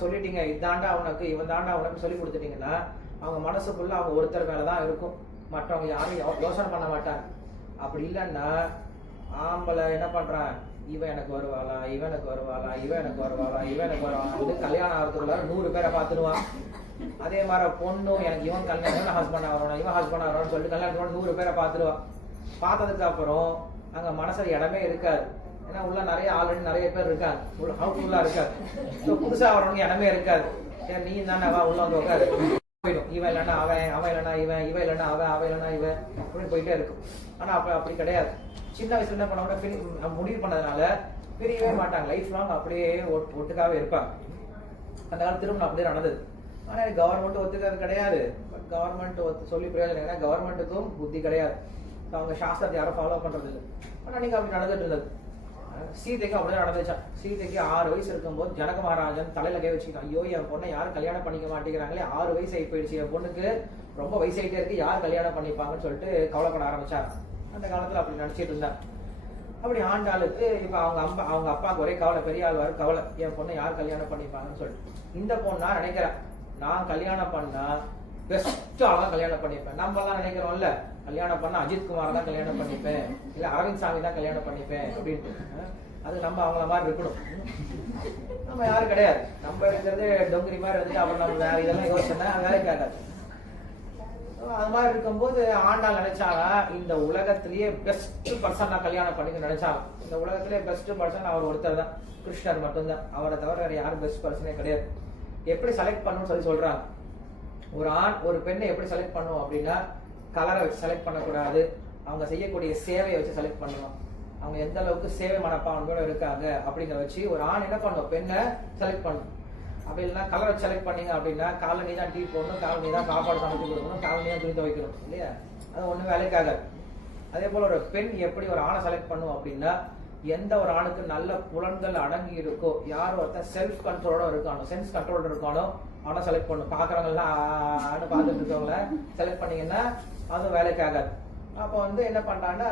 சொல்லிட்டீங்க, இதாண்டா உனக்கு இவன் தாண்டா உனக்கு சொல்லி கொடுத்துட்டீங்கன்னா அவங்க மனசுக்குள்ள அவங்க ஒருத்தர் மேலதான் இருக்கும், மற்றவங்க யாரும் யோசனை பண்ண மாட்டாங்க. அப்படி இல்லைன்னா ஆம்பளை என்ன பண்றான், இவன் எனக்கு வருவாளா, இவன் எனக்கு வருவாளா, இவன் எனக்கு வருவாளா, இவன் எனக்கு வருவாளா வந்து கல்யாணம் ஆகிறதுக்குள்ள 100 பேரை பார்த்துடுவான். அதே மாதிரி பொண்ணும் எனக்கு இவன் கல்யாணம் ஹஸ்பண்ட் ஆகணும், இவன் ஹஸ்பண்ட் ஆகணும்னு சொல்லிட்டு கல்யாணம் 100 பேரை பார்த்துடுவான். பார்த்ததுக்கு அப்புறம் அங்க மனசுல இடமே இருக்காது. ஏன்னா உள்ள ஆல்ரெடி நிறைய பேர் இருக்காங்க, ஹவுஸ்ஃபுல்லா இருக்காது. புதுசா வரவங்க இடமே இருக்காது. நீ தானே உள்ள வந்து உட்காரு போயிடும். இவன் இல்லைன்னா அவன், அவன் இல்லைன்னா இவன், இவன் இல்லைன்னா அவன் இல்லைன்னா இவன் அப்படின்னு போயிட்டே இருக்கும். ஆனா அப்படி கிடையாது. சின்ன வயசுல என்ன பண்ணவங்க முடிவு பண்ணதுனால பிரியவே மாட்டாங்க. லைஃப் லாங் அப்படியே ஒட்டுக்காவே இருப்பாங்க. அந்த காலத்து திருமணம் அப்படியே நடந்தது. ஆனா கவர்மெண்ட் ஒத்துக்கிறது கிடையாது. கவர்மெண்ட் சொல்லி பிரயோஜனம், ஏன்னா கவர்மெண்ட்டுக்கும் புத்தி கிடையாது. அவங்க சாஸ்திரத்தை யாரும் ஃபாலோ பண்றது இல்லை. ஆனா நீங்க அப்படி நடந்துட்டு இருந்தது. சீதைக்கு அப்படிதான் நடந்துச்சா. சீதைக்கு 6 வயசு இருக்கும்போது ஜனக மகாராஜன் தலையில கை வச்சுக்கிட்டான். ஐயோ என் பொண்ணை யாரும் கல்யாணம் பண்ணிக்க மாட்டேங்கிறாங்களே, 6 வயசு ஆகி போயிடுச்சு, என் பொண்ணுக்கு ரொம்ப வயசாயிட்டே இருக்கு, யார் கல்யாணம் பண்ணிப்பாங்கன்னு சொல்லிட்டு கவலைப்பட ஆரம்பிச்சார். அந்த காலத்துல அப்படி நினைச்சிட்டு இருந்தா. அப்படி ஆண்டாளுக்கு இப்ப அவங்க அப்பாவுக்கு ஒரே கவலை, பெரிய ஆழ்வாரு கவலை, என் பொண்ணை யார் கல்யாணம் பண்ணிப்பாங்கன்னு சொல்லிட்டு. இந்த பொண்ணா நினைக்கிறேன், நான் கல்யாணம் பண்ணா பெஸ்ட் ஆளா கல்யாணம் பண்ணிப்பேன். நம்ம எல்லாம் நினைக்கிறோம்ல, கல்யாணம் பண்ண அஜித் குமார் தான் கல்யாணம் பண்ணிப்பேன், இல்ல அரவிந்த் சாமி தான் கல்யாணம் பண்ணிப்பேன் அப்படின்ட்டு. அது நம்ம அவங்கள மாதிரி இருக்கணும். நம்ம யாரும் கிடையாது. நம்ம இருக்கிறது டொங்கிரி மாதிரி இருந்துட்டு அப்புறம் நம்ம வேற இதெல்லாம் யோசனை வேலைக்கு ஆகாது. அது மாதிரி இருக்கும்போது ஆண்டாள் நினைச்சாங்க, இந்த உலகத்திலேயே பெஸ்ட் பர்சன் நான் கல்யாணம் பண்ணிக்க நினைச்சாங்க. இந்த உலகத்திலேயே பெஸ்ட் பர்சன் அவர் ஒருத்தர் தான், கிருஷ்ணர் மட்டும்தான். அவரை தவிர வேற யாரும் பெஸ்ட் பர்சனே கிடையாது. எப்படி செலக்ட் பண்ணணும்னு சொல்றாங்க. ஒரு ஆண் ஒரு பெண்ணை எப்படி செலக்ட் பண்ணும் அப்படின்னா, கலரை வச்சு செலக்ட் பண்ணக்கூடாது, அவங்க செய்யக்கூடிய சேவையை வச்சு செலக்ட் பண்ணணும். அவங்க எந்த அளவுக்கு சேவை மனப்பான்மையோட இருக்காங்க அப்படிங்கிற வச்சு ஒரு ஆண் என்ன பண்ணும், பெண்ணை செலக்ட் பண்ணும். அப்படி இல்லைன்னா கலரை செலக்ட் பண்ணீங்க அப்படின்னா, காலை நீ தான் டீ போடணும், காலை நீ தான் சாப்பாடு சமைச்சு கொடுக்கணும், காலை நீ தான் துணி துவைக்கணும் இல்லையா, அது ஒன்றும் வேலைக்காகாது. அதே போல ஒரு பெண் எப்படி ஒரு ஆணை செலக்ட் பண்ணும் அப்படின்னா, எந்த ஒரு ஆணுக்கு நல்ல புலன்கள் அடங்கி இருக்கோ, யார் ஒருத்தன் செல்ஃப் கண்ட்ரோலோட இருக்கானோ, சென்ஸ் கண்ட்ரோலோட இருக்கானோ அவனை செலக்ட் பண்ணும். பாக்குறவங்கலாம் ஆணு பார்த்துட்டு இருக்கவங்கள செலக்ட் பண்ணீங்கன்னா அதுவும் வேலைக்காகாது. அப்போ என்ன பண்றான்னா,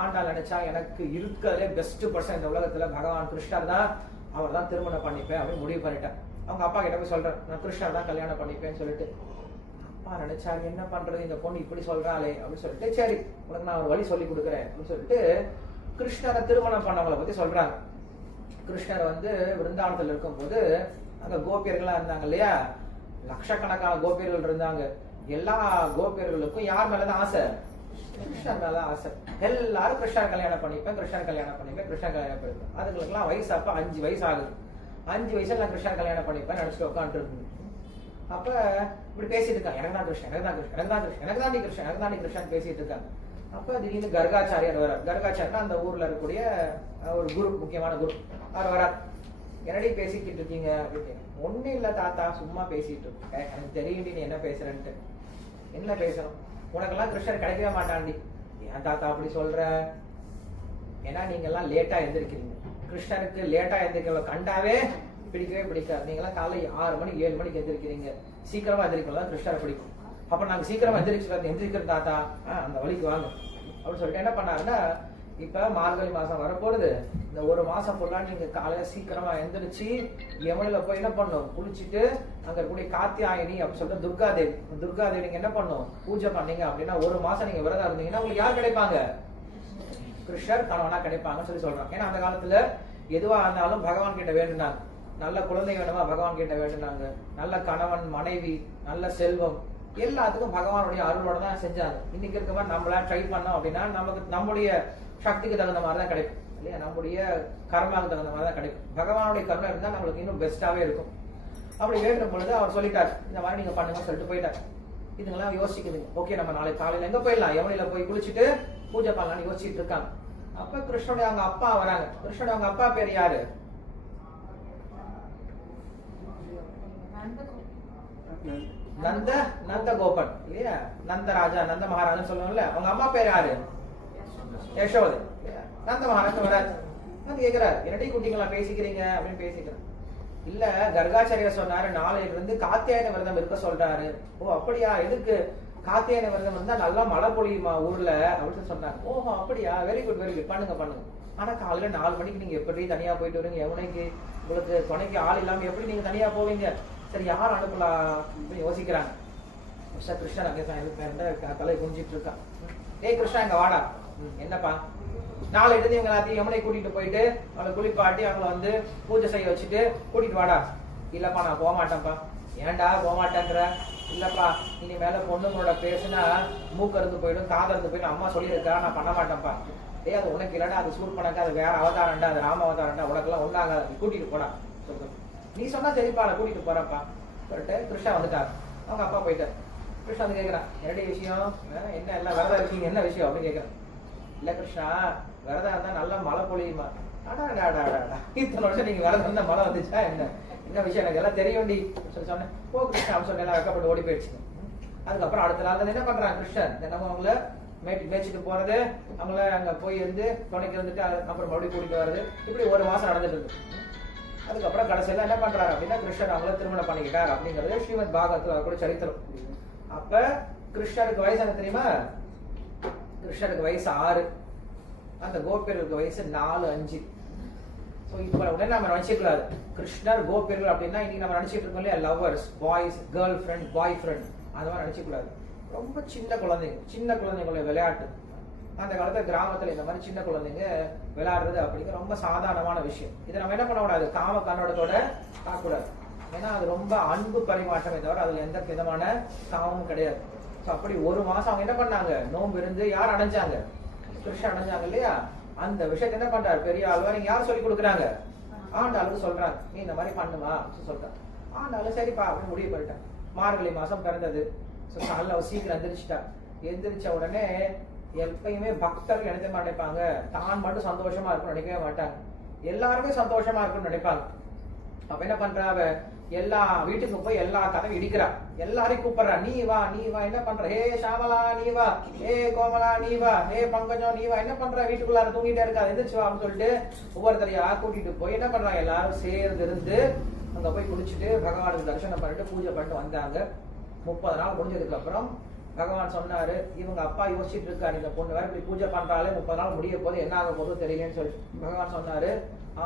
ஆண்டாள் நினைச்சா எனக்கு இருக்கிறதே பெஸ்ட் பர்சன் இந்த உலகத்துல பகவான் கிருஷ்ணர் தான், அவர் தான் திருமணம் பண்ணிப்பேன் அப்படின்னு முடிவு பண்ணிட்டேன். அவங்க அப்பா கிட்ட போய் சொல்றேன், நான் கிருஷ்ணர் தான் கல்யாணம் பண்ணிப்பேன்னு சொல்லிட்டு. அப்பா நினைச்சாரு, என்ன பண்றது, இந்த பொண்ணு இப்படி சொல்றாளே அப்படின்னு சொல்லிட்டு, சரி உனக்கு நான் ஒரு வழி சொல்லி கொடுக்குறேன் அப்படின்னு சொல்லிட்டு கிருஷ்ணரை திருமணம் பண்ணவங்களை பத்தி சொல்றாங்க. கிருஷ்ணர் விருந்தாவனத்துல இருக்கும் போது அங்க கோபியர்களா இருந்தாங்க இல்லையா, லட்சக்கணக்கான கோபியர்கள் இருந்தாங்க. எல்லா கோபியர்களுக்கும் யார் மேலதான் ஆசை, கிருஷ்ணர் மேலதான் ஆசை. எல்லாரும் கிருஷ்ணர் கல்யாணம் பண்ணிப்பேன், கிருஷ்ணர் கல்யாணம் பண்ணிப்பேன், கிருஷ்ணர் கல்யாணம் பண்ணிப்பேன். அதுங்களுக்குலாம் வயசு அப்ப 5 வயசு ஆகுது. 5 வயசுல நான் கிருஷ்ணர் கல்யாணம் பண்ணிப்பேன் நினைச்சிட்டு உட்காந்துட்டு இருக்கு. அப்ப இப்படி பேசிட்டு இருக்காங்க, எனக்கு தான் கிருஷ்ணன், எனக்கு தான் கிருஷ்ணன், எனக்கு தான் கிருஷ்ணன், எனக்கு தான் கிருஷ்ணன், எனக்கு தான் கிருஷ்ணன் பேசிட்டு இருக்காங்க. அப்ப திடீர்னு கர்காச்சாரியர் வரார். கர்காச்சாரியர் அந்த ஊர்ல இருக்கக்கூடிய ஒரு குரு, முக்கியமான குரு. அவர் வரார். என்னடி பேசிக்கிட்டு இருக்கீங்க அப்படின்னு. ஒன்னும் இல்ல தாத்தா, சும்மா பேசிட்டு இருக்கேன், எனக்கு தெரியும் நீ என்ன பேசுறேன்ட்டு. என்ன பேசணும், உனக்கெல்லாம் கிருஷ்ணர் கிடைக்கவே மாட்டாண்டி. ஏன் தாத்தா அப்படி சொல்ற, ஏன்னா நீங்க எல்லாம் லேட்டா எந்திரிக்கிறீங்க. கிருஷ்ணருக்கு லேட்டா எந்திரிக்கிறவங்க கண்டாவே பிடிக்கவே பிடிக்காது. நீங்க எல்லாம் காலை 6 மணிக்கு 7 மணிக்கு எந்திரிக்கிறீங்க, சீக்கிரமா எந்திரிக்கலாம் கிருஷ்ணரை பிடிக்கும். அப்ப நாங்க சீக்கிரமா எந்திரிக்கிற தாத்தா, அந்த வழிக்கு வாங்க அப்படின்னு சொல்லிட்டு என்ன பண்ணாருன்னா, இப்ப மார்கழி மாசம் வரப்போறது, இந்த ஒரு மாசம் ஃபுல்லா நீங்க காலையில சீக்கிரமா எந்திரிச்சு யமுனையில போய் என்ன பண்ணும், குளிச்சுட்டு அங்க கூடிய காத்தியாயினி அப்படின்னு சொல்லிட்டு துர்காதேவி நீங்க என்ன பண்ணும், பூஜை பண்ணீங்க அப்படின்னா ஒரு மாசம் நீங்க விரதம் இருந்தீங்கன்னா உங்களுக்கு யார் கிடைப்பாங்க, கிருஷ்ணர் கணவனா கிடைப்பாங்கன்னு சொல்லி சொல்றாங்க. ஏன்னா அந்த காலத்துல எதுவா இருந்தாலும் பகவான் கிட்ட வேண்டுனாங்க. நல்ல குழந்தை வேணுமா பகவான் கிட்ட வேண்டுனாங்க, நல்ல கணவன் மனைவி, நல்ல செல்வம், எல்லாத்துக்கும் பகவானுடைய அருளோட தான் செஞ்சாங்க. இன்னைக்கு இருக்க மாதிரி நம்மளா ட்ரை பண்ணோம் அப்படின்னா நமக்கு நம்முடைய சக்திக்கு தகுந்த மாதிரி தான் கிடைக்கும் இல்லையா, நம்முடைய கர்மாவுக்கு தகுந்த மாதிரி தான் கிடைக்கும். பகவானுடைய கருணை இருந்தா நம்மளுக்கு இன்னும் பெஸ்டாவே இருக்கும். அப்படி வேண்டுற பொழுது அவர் சொல்லிட்டாரு, இந்த மாதிரி நீங்க பண்ணுங்க சொல்லிட்டு போயிட்டாரு. இதுங்கெல்லாம் யோசிக்குதுங்க. ஓகே நம்ம நாளைக்கு காலையில எங்க போயிடலாம், யமுனையில போய் குளிச்சுட்டு பூஜை பண்ணலாம்னு யோசிச்சுட்டு இருக்காங்க. அப்ப கிருஷ்ணனுடைய அவங்க அப்பா வராங்க. கிருஷ்ணனுடைய அவங்க அப்பா பேர் யாரு, நந்த கோபன் இல்லையா, நந்தராஜா, நந்த மகாராஜா சொல்லுவாங்கல்ல. அவங்க அம்மா பேர் யாரு, யசோதை. நந்த மகாராஜா வராது, கேக்குறாரு, என்னடி குட்டிங்களா பேசிக்கிறீங்க அப்படின்னு பேசிக்கிறேன். இல்ல கர்காச்சாரியர் சொன்னாரு, நாளையில இருந்து காத்தியாயன விரதம் இருக்க சொல்றாரு. ஓ அப்படியா, எதுக்கு, காத்தியாயன விரதம் இருந்தா நல்லா மழை பொழியுமா ஊர்ல அப்படின்னு சொன்னாங்க. ஓஹோ அப்படியா, வெரி குட் வெரி குட், பண்ணுங்க பண்ணுங்க. ஆனா காலையில 4 மணிக்கு நீங்க எப்படி தனியா போயிட்டு வருவீங்க யமுனைக்கு, உங்களுக்கு துணைக்கு ஆள் இல்லாம எப்படி நீங்க தனியா போவீங்க, சரி யார் அனுப்பலாம் அப்படின்னு யோசிக்கிறாங்க. கிருஷ்ணன் அங்கே தலை குஞ்சிட்டு இருக்கான். ஏய் கிருஷ்ணா இங்க வாடா. என்னப்பா, நாளை இருந்து இவங்க எல்லாத்தையும் யமுனை கூட்டிட்டு போயிட்டு அவங்களை குளிப்பாட்டி அவங்களை பூஜை செய்ய வச்சுட்டு கூட்டிட்டு வாடா. இல்லப்பா நான் போக மாட்டேன்ப்பா. ஏன்டா போக மாட்டேன்ற, இல்லப்பா இனி மேல பொண்ணுங்களோட பேசுனா மூக்கு இருந்து போயிடும், காது இருந்து போயிடும், அம்மா சொல்லியிருக்கா, நான் பண்ண மாட்டேன்ப்பா. ஏய் அது உனக்கு இல்லடா, அது சூட் பண்ணக்கா, அது வேற அவதாரண்டா, அது ராம அவதாரண்டா, உனக்கெல்லாம் ஒண்ணாகாது, நீ கூட்டிட்டு போடா சொல்லுங்க. நீ சொன்னா சரிப்பா நான் கூட்டிட்டு போறப்பா சொல்லிட்டு கிருஷ்ணா வந்துட்டாரு. அவங்க அப்பா போயிட்டாரு. கிருஷ்ணா கேக்குறான், என்னடி விஷயம், என்ன எல்லாம் விரதம் இருக்கீங்க, என்ன விஷயம் அப்படின்னு கேக்குறான். இல்ல கிருஷ்ணா விரதம் இருந்தா நல்லா மழை பொழியுமா. இத்தனை வருஷம் நீங்க விரதம் இருந்தா மழை வந்துச்சா, என்ன விஷயம் எனக்கு எல்லாம் தெரியும்டி சொல்லி சொன்னேன். ஓ கிருஷ்ணா அப்படின்னு சொன்ன, எல்லாம் வெக்கப்பட்டு ஓடி போயிடுச்சு. அதுக்கப்புறம் அடுத்த நாள் என்ன பண்றாங்க, கிருஷ்ணன் தினமும் அவங்கள மேய்ச்சிட்டு போறது, அவங்கள அங்க போய் துணைக்கு இருந்துட்டு அப்புறம் மறுபடியும் கூட்டிட்டு வர்றது, இப்படி ஒரு மாசம் நடந்துட்டு இருக்கு. அதுக்கப்புறம் கடைசியில என்ன பண்றாரு அப்படின்னா, கிருஷ்ணர் அவங்கள திருமணம் பண்ணிக்கிட்டார் அப்படிங்கிறது ஸ்ரீமத் பாகவத்துல கூட சரித்திரம். அப்ப கிருஷ்ணருக்கு வயசு என்ன தெரியுமா, கிருஷ்ணருக்கு வயசு 6, அந்த கோபியருக்கு வயசு 4, 5. இப்ப உடனே நம்ம நினைச்சுக்கூடாது கிருஷ்ணர் கோபியர்கள் அப்படின்னா இன்னைக்கு நம்ம நினைச்சிட்டு இருக்கோம் இல்லையா, லவ்வர்ஸ், பாய்ஸ், கேர்ள் ஃப்ரெண்ட், பாய் ஃப்ரெண்ட், அந்த மாதிரி நினைச்சுக்கூடாது. ரொம்ப சின்ன குழந்தைங்களுடைய விளையாட்டு. அந்த காலத்துல கிராமத்துல இந்த மாதிரி சின்ன குழந்தைங்க விளையாடுறது அப்படிங்கிற ரொம்ப சாதாரணமான விஷயம். இதை நம்ம என்ன பண்ணக்கூடாது, காம கண்ணோட்டத்தோட பார்க்கக்கூடாது. ஏன்னா அது ரொம்ப அன்பு பரிமாற்றமே தவிர அதுல எந்த விதமான காமமும் கிடையாது. ஸோ அப்படி ஒரு மாசம் அவங்க என்ன பண்ணாங்க, நோன்பு இருந்து யார் அடைஞ்சாங்க, கிருஷ்ணன் அடைஞ்சாங்க இல்லையா. அந்த விஷயத்த என்ன பண்றாரு பெரிய ஆழ்வார், நீங்க யார் சொல்லி கொடுக்குறாங்க, ஆண்டாளுக்கு சொல்றாங்க, நீ இந்த மாதிரி பண்ணுமா சொல்றாங்க. ஆண்டாலும் சரிப்பா அப்படின்னு முடிவு பண்ணிட்டேன். மார்கழி மாசம் பிறந்தது. ஸோ காலைல அவ சீக்கிரம் எந்திரிச்சிட்டா. எந்திரிச்ச உடனே எப்பயுமே பக்தர்கள் நினைக்க நினைப்பாங்க, தான் மட்டும் சந்தோஷமா இருக்கும்னு நினைக்கவே மாட்டாங்க, எல்லாருமே சந்தோஷமா இருக்கும்னு நினைப்பாங்க. அப்ப என்ன பண்றா, அவ எல்லா வீட்டுக்கு போய் எல்லா கதவும் இடிக்கிறா, எல்லாரையும் கூப்பிடுறா, நீ வா நீ வா, என்ன பண்ற, ஹே ஷாமலா நீ வா, ஹே கோமலா நீ வா, ஹே பங்கஜம் நீ வா, என்ன பண்ற, வீட்டுக்குள்ளார தூங்கிட்டே இருக்கா, எந்திரிச்சு வா அப்படின்னு சொல்லிட்டு ஒவ்வொருத்தரையா கூட்டிட்டு போய் என்ன பண்றாங்க, எல்லாரும் சேர்ந்து இருந்து அங்க போய் குளிச்சுட்டு பகவானுக்கு தரிசனம் பண்ணிட்டு பூஜை பண்ணிட்டு வந்தாங்க. 30 நாள் முடிஞ்சதுக்கு அப்புறம் பகவான் சொன்னாரு, இவங்க அப்பா யோசிச்சுட்டு இருக்காரு, இந்த பொண்ணு வேற இப்படி பூஜை பண்றாலே 30 நாள் முடிய போது என்ன ஆக போதும் தெரியலன்னு சொல்லி பகவான் சொன்னாரு,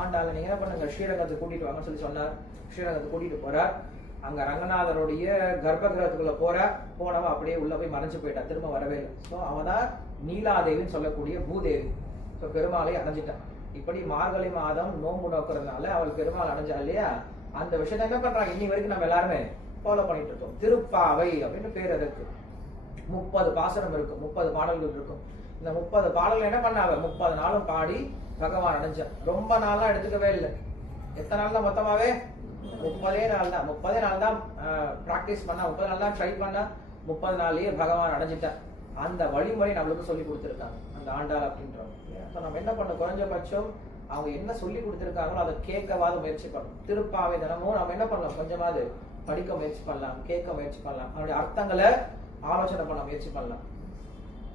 ஆண்டாள நீங்க என்ன பண்ணுங்க, ஸ்ரீரங்கத்துக்கு கூட்டிட்டு வாங்கன்னு சொல்லி சொன்னார். ஸ்ரீரங்கத்துக்கு கூட்டிட்டு போறார். அங்க ரங்கநாதருடைய கர்ப்பகிரகத்துக்குள்ள போனவ அப்படியே உள்ள போய் மறைஞ்சு போயிட்டா, திரும்ப வரவே இல்லை. ஸோ அவதான் நீலாதேவின்னு சொல்லக்கூடிய பூதேவி. ஸோ பெருமாளை அடைஞ்சிட்டான். இப்படி மார்கழி மாதம் நோம்பு நோக்கிறதுனால அவள் பெருமாள் அடைஞ்சா இல்லையா. அந்த விஷயத்த என்ன பண்றாங்க, இன்னி வரைக்கும் நம்ம எல்லாருமே ஃபாலோ பண்ணிட்டு இருக்கோம். திருப்பாவை அப்படின்னு பேர் அதற்கு. 30 பாசனம் இருக்கும், 30 பாடல்கள் இருக்கும். இந்த 30 பாடல்கள் என்ன பண்ணாங்க, 30 நாளும் பாடி பகவான் அடைஞ்சா. ரொம்ப நாள்லாம் எடுத்துக்கவே இல்லை. எத்தனை நாள் தான் மொத்தமாவே, 30 நாள் தான். 30 நாள் தான் பிராக்டிஸ் பண்ணா, 30 நாள் தான் ட்ரை பண்ணா, 30 நாள்லயே பகவான் அடைஞ்சிட்டான். அந்த வழிமுறை நம்மளுக்கு சொல்லி கொடுத்துருக்காங்க அந்த ஆண்டாள் அப்படின்றவங்க. நம்ம என்ன பண்ணணும், குறைஞ்சபட்சம் அவங்க என்ன சொல்லி கொடுத்துருக்காங்களோ அதை கேட்கவாது முயற்சி பண்ணணும். திருப்பாவை தினமும் நம்ம என்ன பண்ணலாம், கொஞ்சமாவது படிக்க முயற்சி பண்ணலாம், கேட்க முயற்சி பண்ணலாம், அதனுடைய அர்த்தங்களை ஆலோசனை பண்ண முயற்சி பண்ணலாம்.